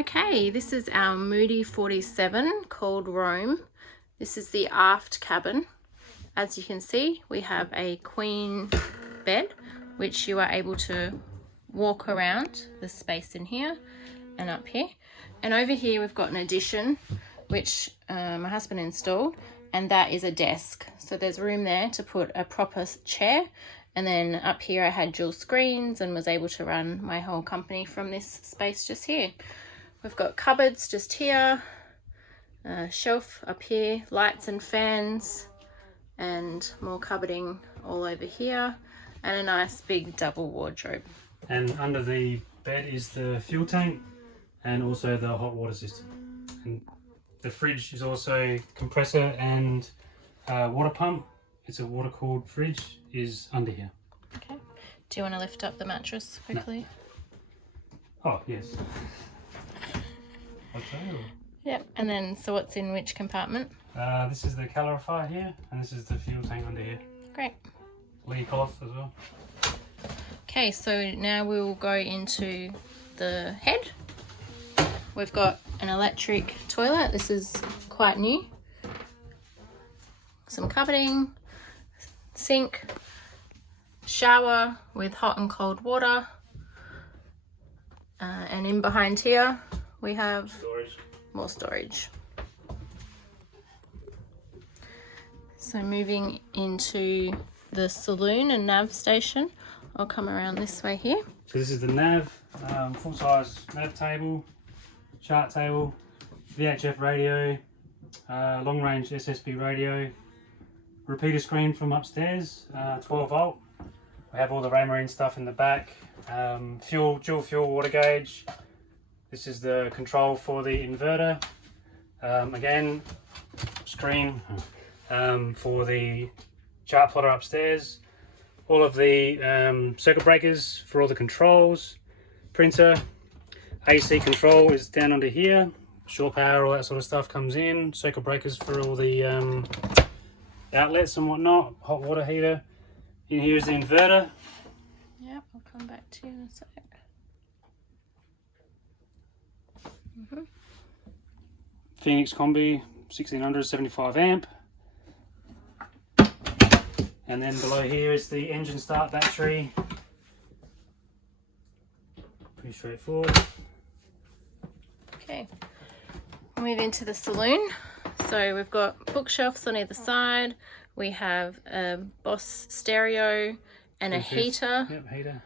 Okay, this is our Moody 47 called Rome. This is the aft cabin. As you can see, we have a queen bed, which you are able to walk around the space in here and up here. And over here we've got an addition, which my husband installed, and that is a desk. So there's room there to put a proper chair. And then up here I had dual screens and was able to run my whole company from this space just here. We've got cupboards just here, a shelf up here, lights and fans, and more cupboarding all over here, and a nice big double wardrobe. And under the bed is the fuel tank and also the hot water system. And the fridge is also compressor and water pump. It's a water cooled fridge, is under here. Okay. Do you want to lift up the mattress quickly? No. Oh, yes. Okay. Yep. And then, so what's in which compartment? This is the calorifier here, and this is the fuel tank under here. Great. Lee cloth as well. Okay, so now we will go into the head. We've got an electric toilet. This is quite new. Some cupboarding, sink, shower with hot and cold water, and in behind here we have more storage. So moving into the saloon and nav station, I'll come around this way here. So this is the nav, full-size nav table, chart table, VHF radio, long-range SSB radio, repeater screen from upstairs, 12 volt. We have all the Raymarine stuff in the back, dual fuel water gauge. This is the control for the inverter. Again, screen for the chart plotter upstairs. All of the circuit breakers for all the controls. Printer, AC control is down under here. Shore power, all that sort of stuff comes in. Circuit breakers for all the outlets and whatnot. Hot water heater. In here is the inverter. Yep, I'll come back to you in a sec. Phoenix Combi 1600 75 amp. And then below here is the engine start battery. Pretty straightforward. Okay, we'll move into the saloon. So we've got bookshelves on either side. We have a Boss stereo and a heater. Yep, heater.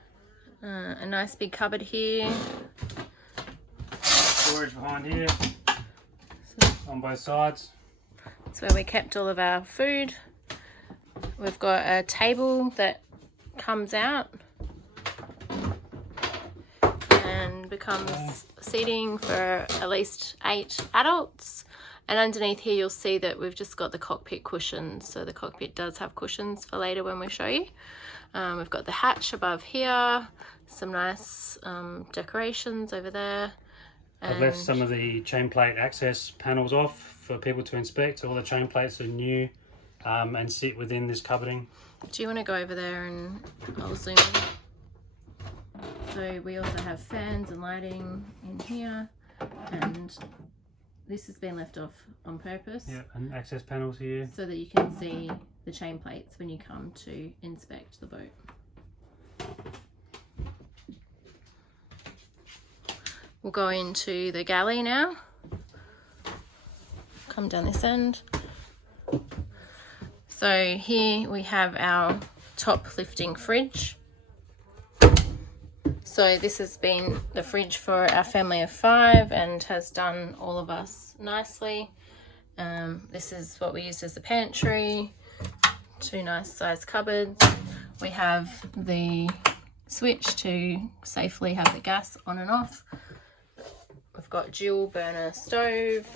A nice big cupboard here. Storage behind here on both sides. That's where we kept all of our food. We've got a table that comes out and becomes seating for at least 8 adults. And underneath here you'll see that we've just got the cockpit cushions. So the cockpit does have cushions for later when we show you. We've got the hatch above here, some nice decorations over there. I've left some of the chain plate access panels off for people to inspect. All the chain plates are new and sit within this cupboarding. Do you want to go over there and I'll zoom in? So we also have fans and lighting in here, and this has been left off on purpose. Yeah, and access panels here. So that you can see the chain plates when you come to inspect the boat. We'll go into the galley now. Come down this end. So here we have our top lifting fridge. So this has been the fridge for our family of 5 and has done all of us nicely. This is what we use as the pantry. 2 nice sized cupboards. We have the switch to safely have the gas on and off. We've got dual burner stove,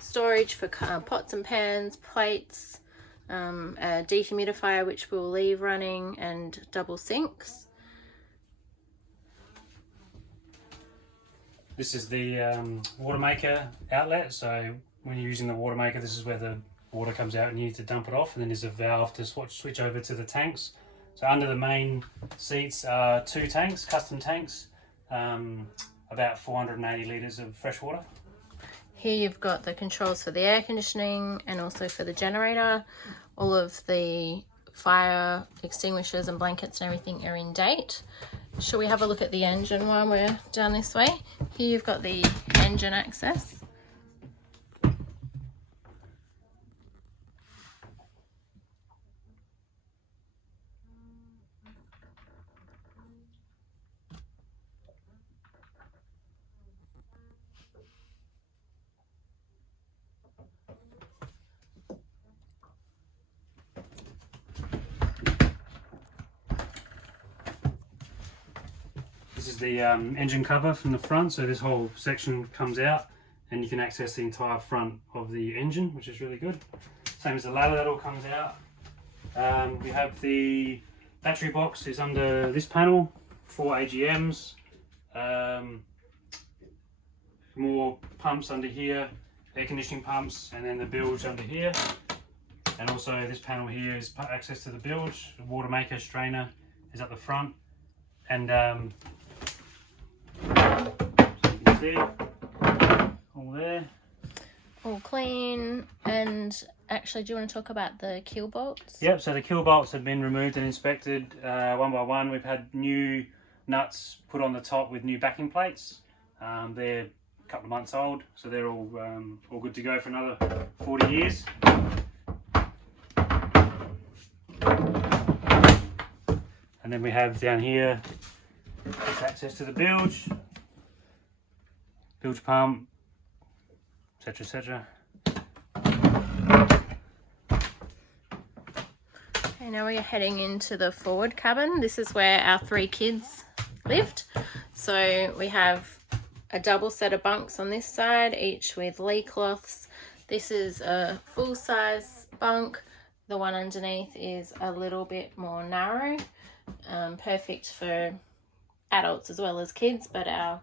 storage for pots and pans, plates, a dehumidifier which we'll leave running, and double sinks. This is the water maker outlet. So when you're using the water maker, this is where the water comes out and you need to dump it off, and then there's a valve to switch over to the tanks. So under the main seats are 2 tanks, custom tanks. about 480 litres of fresh water. Here you've got the controls for the air conditioning and also for the generator. All of the fire extinguishers and blankets and everything are in date. Shall we have a look at the engine while we're down this way? Here you've got the engine access. This is the engine cover from the front, so this whole section comes out and you can access the entire front of the engine, which is really good. Same as the ladder, that all comes out. We have the battery box is under this panel, 4 AGMs, more pumps under here, air conditioning pumps, and then the bilge under here. And also this panel here is access to the bilge. The water maker strainer is at the front, and so you can see all there. All clean. And actually, do you want to talk about the keel bolts? Yep, so the keel bolts have been removed and inspected one by one. We've had new nuts put on the top with new backing plates. They're a couple of months old, so they're all good to go for another 40 years. And then we have down here access to the bilge pump, etc, etc. Okay, now we're heading into the forward cabin. This is where our 3 kids lived. So we have a double set of bunks on this side, each with lee cloths. This is a full-size bunk. The one underneath is a little bit more narrow, perfect for adults as well as kids, but our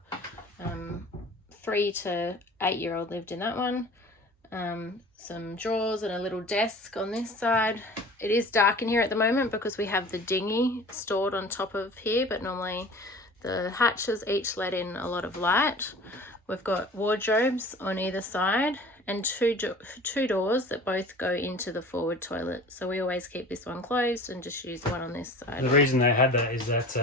3 to 8-year-old lived in that one. Some drawers and a little desk on this side. It is dark in here at the moment because we have the dinghy stored on top of here, but normally the hatches each let in a lot of light. We've got wardrobes on either side and two doors that both go into the forward toilet. So we always keep this one closed and just use the one on this side. The reason they had that is that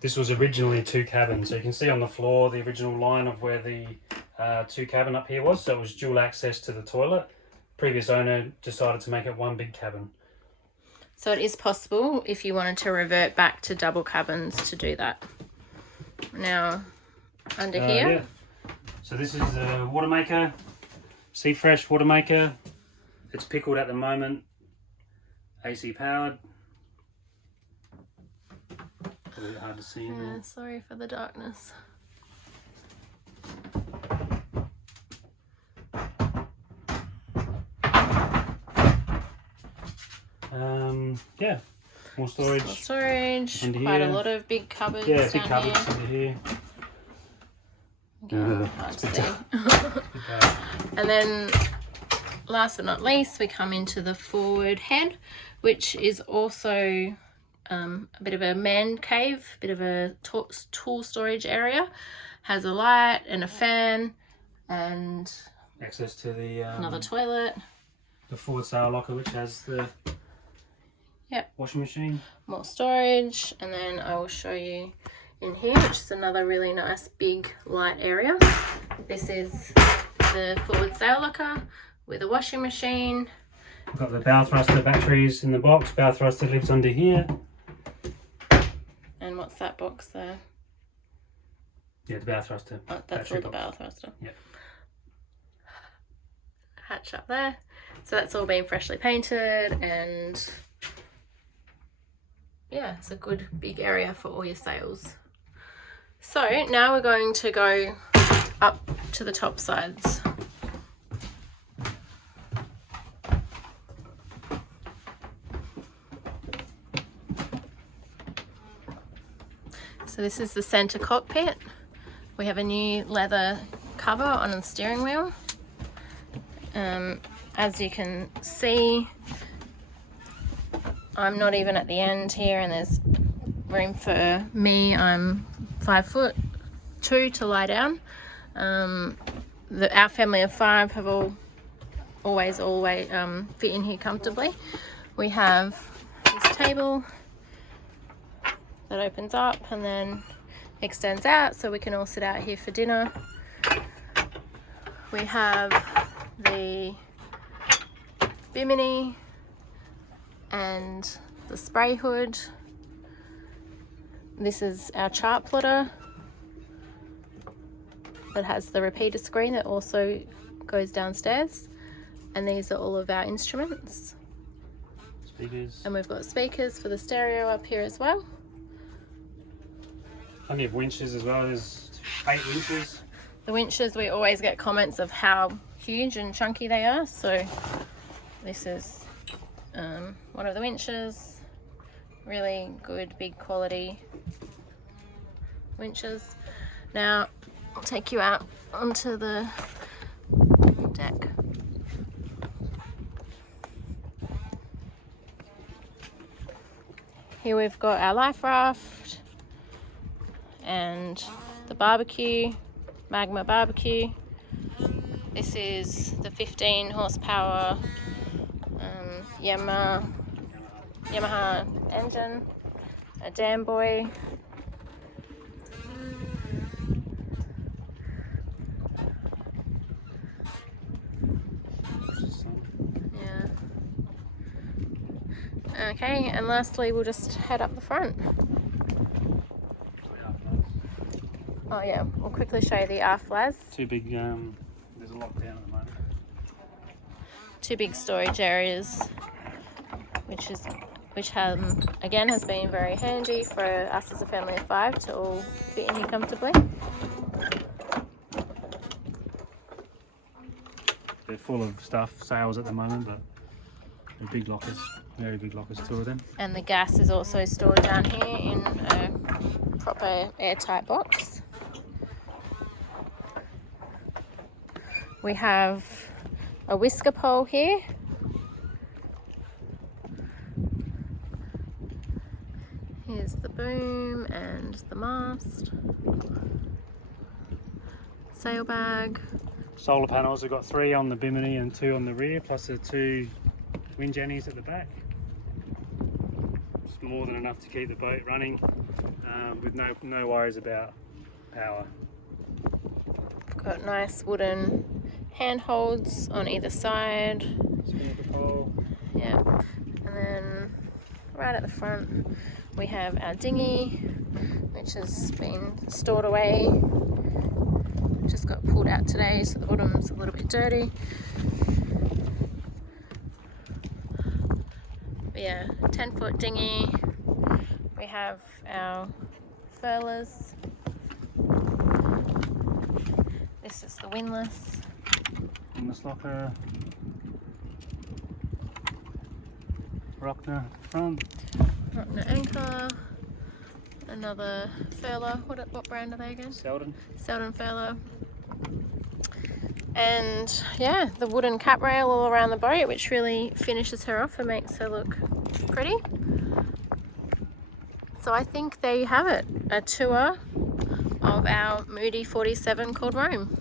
this was originally 2 cabins. So you can see on the floor the original line of where the 2 cabin up here was. So it was dual access to the toilet. Previous owner decided to make it one big cabin. So it is possible if you wanted to revert back to double cabins to do that. Now, under here. Yeah. So this is the water maker, Sea Fresh water maker. It's pickled at the moment, AC powered. A little hard to see in there. Sorry for the darkness. Yeah, more storage. More storage. Under Quite here. a lot of big cupboards. Yeah, down big cupboards here. under here. Hard to see. And then last but not least, we come into the forward head, which is also a bit of a man cave, a bit of a tool storage area. Has a light and a fan and Access to the another toilet. the forward sail locker, which has the washing machine. More storage, and then I will show you in here, which is another really nice big light area. This is the forward sail locker with a washing machine. We've got the bow thruster batteries in the box. Bow thruster lives under here. And what's that box there? Yeah, the bow thruster. Oh, that's all the bow thruster. Yeah. Hatch up there. So that's all been freshly painted, and yeah, it's a good big area for all your sails. So now we're going to go up to the top sides. So this is the center cockpit. We have a new leather cover on the steering wheel. As you can see, I'm not even at the end here, and there's room for me. I'm 5 foot, 2 to lie down. Our family of 5 have always fit in here comfortably. We have this table that opens up and then extends out so we can all sit out here for dinner. We have the bimini and the spray hood. This is our chart plotter that has the repeater screen that also goes downstairs, and these are all of our instruments. Speakers. And we've got speakers for the stereo up here as well. Plenty of winches as well. There's 8 winches. The winches, we always get comments of how huge and chunky they are, so this is one of the winches. Really good, big quality winches. Now I'll take you out onto the deck. Here we've got our life raft and the barbecue, Magma barbecue. This is the 15 horsepower Yamaha engine, a dam boy. Yeah. Okay, and lastly we'll just head up the front. Oh yeah, we'll quickly show you the aft las. Two big, there's a lockdown at the moment. 2 big storage areas, which again has been very handy for us as a family of 5 to all fit in here comfortably. They're full of stuff, sales at the moment, but they're big lockers, very big lockers, 2 of them. And the gas is also stored down here in a proper airtight box. We have a whisker pole here. Here's the boom and the mast. Sail bag. Solar panels, we've got 3 on the bimini and 2 on the rear, plus the 2 wind jennies at the back. It's more than enough to keep the boat running with no worries about power. We've got nice wooden handholds on either side. Spinnaker pole. Yeah, and then right at the front we have our dinghy, which has been stored away. Just got pulled out today, so the bottom's a little bit dirty. But yeah, 10-foot dinghy. We have our furlers. This is the windlass. Windlass locker. Rockner front. Rockner anchor. Another furler. What brand are they again? Selden. Selden furler. And yeah, the wooden cap rail all around the boat, which really finishes her off and makes her look pretty. So I think there you have it, a tour of our Moody 47 called Rome.